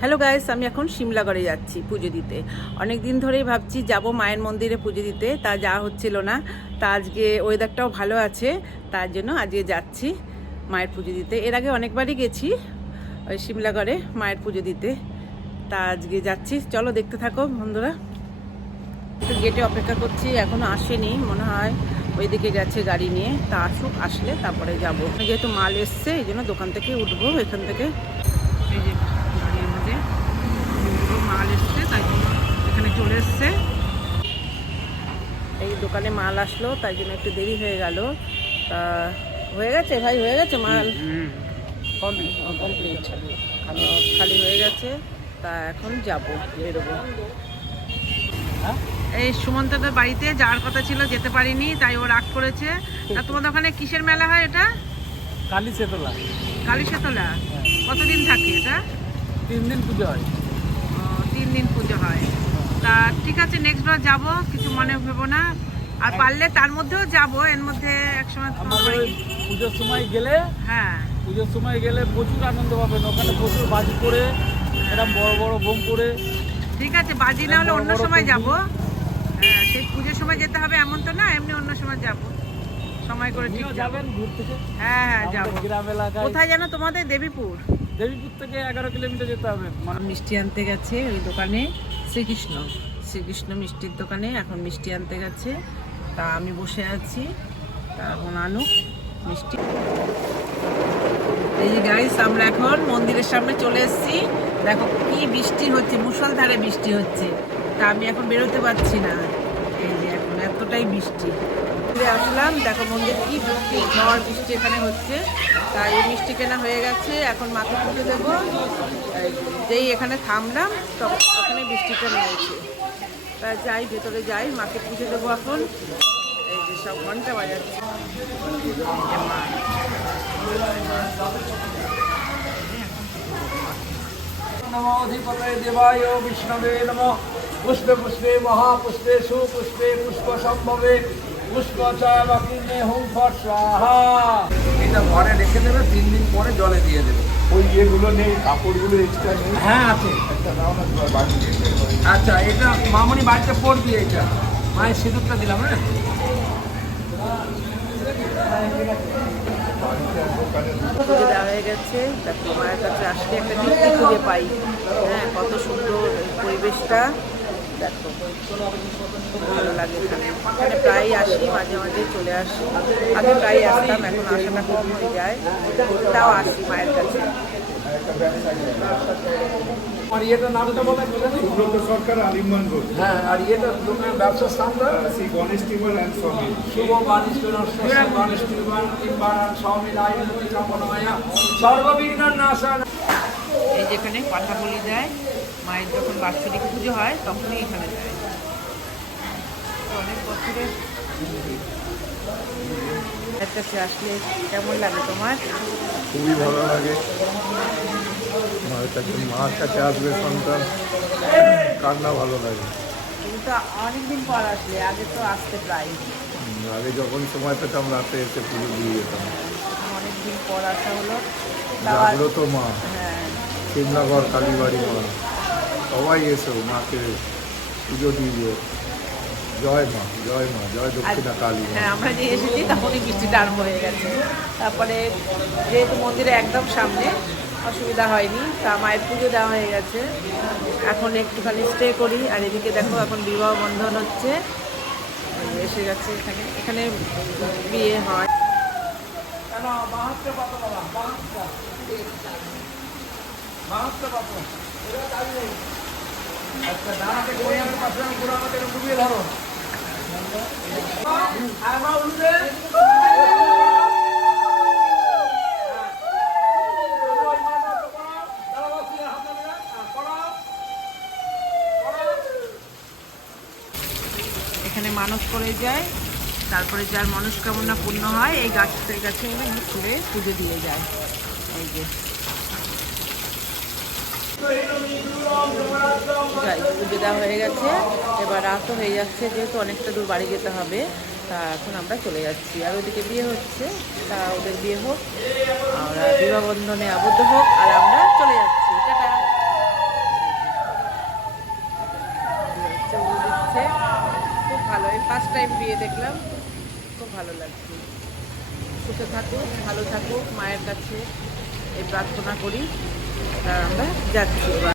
Hello guys, আমি এখন সিমলাগড়ে যাচ্ছি পুজো দিতে। অনেক দিন ধরেই ভাবছি যাব মায়ের মন্দিরে পুজো দিতে, তা যাওয়া হচ্ছিল না। তা আজকে ওয়েদারটাও ভালো আছে, তার জন্য আজকে যাচ্ছি মায়ের পুজো দিতে। এর আগে অনেকবারই গেছি ওই সিমলাগড়ে মায়ের পুজো দিতে, তা আজকে যাচ্ছি। চলো দেখতে থাকো বন্ধুরা। একটু গেটে অপেক্ষা করছি, এখনও আসেনি, মনে হয় ওইদিকে গেছে গাড়ি নিয়ে। তা আসুক, আসলে তারপরে যাব। যেহেতু মাল এসছে এই জন্য দোকান থেকে উঠবো। এখান থেকে এই যে গাড়ির মধ্যে মাল এসছে, তাই জন্য এখানে চলে এসছে। এই দোকানে মাল আসলো, তাই জন্য একটু দেরি হয়ে গেল। তা হয়ে গেছে ভাই, হয়ে গেছে মাল কমপ্লিট, খালি হয়ে গেছে। তা এখন যাবো, বেরোবো। এই সুমন্তদের বাড়িতে যাওয়ার কথা ছিল, যেতে পারিনি, তাই ও রাগ করেছে। তা তোমাদের ওখানে কিসের মেলা হয় এটা? কালী সেতলা। কালী সেতলা কতদিন থাকে এটা? 3 দিন পুজো হয়। 3 দিন পুজো হয়। তা ঠিক আছে, নেক্সট বার যাবো, কিছু মনে ভেবো না। আর পারলে তার মধ্যেও যাবো, এর মধ্যে একসময় আমাদের ওই পুজোর সময় গেলে, হ্যাঁ পুজোর সময় গেলে প্রচুর আনন্দ পাবেন। ওখানে প্রচুর বাজি করে, এরকম বড় বড় বোম করে। ঠিক আছে, বাজি না হলে অন্য সময় যাবো। হ্যাঁ, সেই পুজোর সময় যেতে হবে এমন তো না, এমনি অন্য সময় যাবো, সময় করে ঠিক যাবো। যাবেন দূর থেকে? হ্যাঁ হ্যাঁ যাবো। গ্রাম এলাকায়। কোথায় যেন তোমাদের? দেবীপুর। দেবীপুর থেকে 11 কিলোমিটার যেতে হবে। মিষ্টি আনতে গেছে ওই দোকানে, শ্রীকৃষ্ণ মিষ্টির দোকানে এখন মিষ্টি আনতে গেছে। তা আমি বসে আছি, তা এখন আনুক মিষ্টি। এই যে গাইস, আমরা এখন মন্দিরের সামনে চলে এসেছি। দেখো কি বৃষ্টি হচ্ছে, মুষলধারে বৃষ্টি হচ্ছে। তা আমি এখন বেরোতে পারছি না, এই যে এখন এতটাই বৃষ্টি। আসলাম, দেখো মন্দির কি বৃষ্টি, ঝড় বৃষ্টি এখানে হচ্ছে। তাই এই মিষ্টি কেনা হয়ে গেছে, এখন মাকে পুজো দেবো। যেই এখানে থামলাম, তখন ওখানে বৃষ্টিটা নেমেছে। তা যাই, ভেতরে যাই, মাকে পুজো দেবো এখন। এই যে সব ঘন্টা বাজাচ্ছে। মা নমো অধিপতয়ে দেবায় বিষ্ণবে নমঃ। পুষ্পে পুষ্পে মহাপুষ্পে সুপুষ্পে পুষ্প সম্ভবে পুষ্প চায়াবাকিনে হুম ফট স্বাহা। এটা ঘরে রেখে দেবে, 3 দিন পরে জলে দিয়ে দেবে। ওই ইয়েগুলো নেই, কাপড়গুলো এক্সট্রা নেই? হ্যাঁ আছে। একটা দাও না, তোমার বাড়ি থেকে। আচ্ছা, এটা মামনি বাড়িতে পড়বি। এটা মায়ের সিঁদুরটা দিলাম। হ্যাঁ, পুজো দেওয়া হয়ে গেছে। দেখো মায়ের কাছে আসলে একটা তৃপ্তি খুঁজে পাই। হ্যাঁ, কত সুন্দর পরিবেশটা, দেখো খুব ভালো লাগে। এখানে প্রায় আসি, মাঝে মাঝে চলে আসি। আগে প্রায় আসতাম, এখন আসাটা কম হয়ে যায়, তাও আসি মায়ের কাছে। আর ইয়েটার নামটা বলা গেলে না? সুব্রত সরকার, আলিমগঞ্জ রোড। হ্যাঁ, আর ইয়েটা দোকানের ব্যবসার স্থানটা শ্রী গণেশ টিউবার অ্যান্ড স্বামী। শুভ গণেশ টিউবার স্বামী রায়নতি চাপনায়া সর্ববিঘ্ন নাশন। এই যেখানে কথা বলি দেয়, মায়ের যখন বাৎসরিক পুজো হয় তখনই এখানে দেয়। অনেক বছরের মায়ের কাছে আসলে কেমন লাগে তোমার? খুবই ভালো লাগে। মার কাছে আসবে সন্তান, কান্না ভালো লাগে। তুমি তো অনেকদিন পর আসলে, আগে তো আসতে প্রায়। আগে যখন সময় পেতাম রাতে এসে পুজো দিয়ে যেতাম। অনেকদিন পর আসা হলো। তাও আর- জাগ্রত মা, হ্যাঁ, সিমলাগড় কালীবাড়ি মা, সবাই এসো মাকে পুজো দিয়ে। জয় মা, জয় মা, জয় দক্ষিণা কালী মা। হ্যাঁ, আমরা যে এসেছি তখনই বৃষ্টিটা আরম্ভ হয়ে গেছে। তারপরে যেহেতু মন্দিরে একদম সামনে, অসুবিধা হয়নি। তা মায়ের পুজো দেওয়া হয়ে গেছে, এখন একটুখানি স্টে করি। আর এদিকে দেখো এখন বিবাহ বন্ধন হচ্ছে, এসে গেছে এখানে। এখানে বিয়ে হয়। আচ্ছা, ডানাতে করে আমার পাশে আমি পুরো আমাদের ডুবিয়ে ধরো। আর মা উঠবে। এখানে মানত করে যায়, তারপরে যার মনস্কামনা পূর্ণ হয় এই গাছের কাছে এনে ঘুরে পুজো দিয়ে যায়। এই যে যাই, পুজো দেওয়া হয়ে গেছে, এবার রাতও হয়ে যাচ্ছে, যেহেতু অনেকটা দূর বাড়ি যেতে হবে। তা এখন আমরা চলে যাচ্ছি। আর ওদিকে বিয়ে হচ্ছে, তা ওদের বিয়ে হোক, আমরা বিবাহ বন্ধনে আবদ্ধ হোক, আর আমরা চলে যাচ্ছি। টাটা। লাগছে, খুব ভালো। এই ফার্স্ট টাইম বিয়ে দেখলাম, খুব ভালো লাগছে। সুখে থাকুক, ভালো থাকুক, মায়ের কাছে এই প্রার্থনা করি। আমরা যাচ্ছি এবার।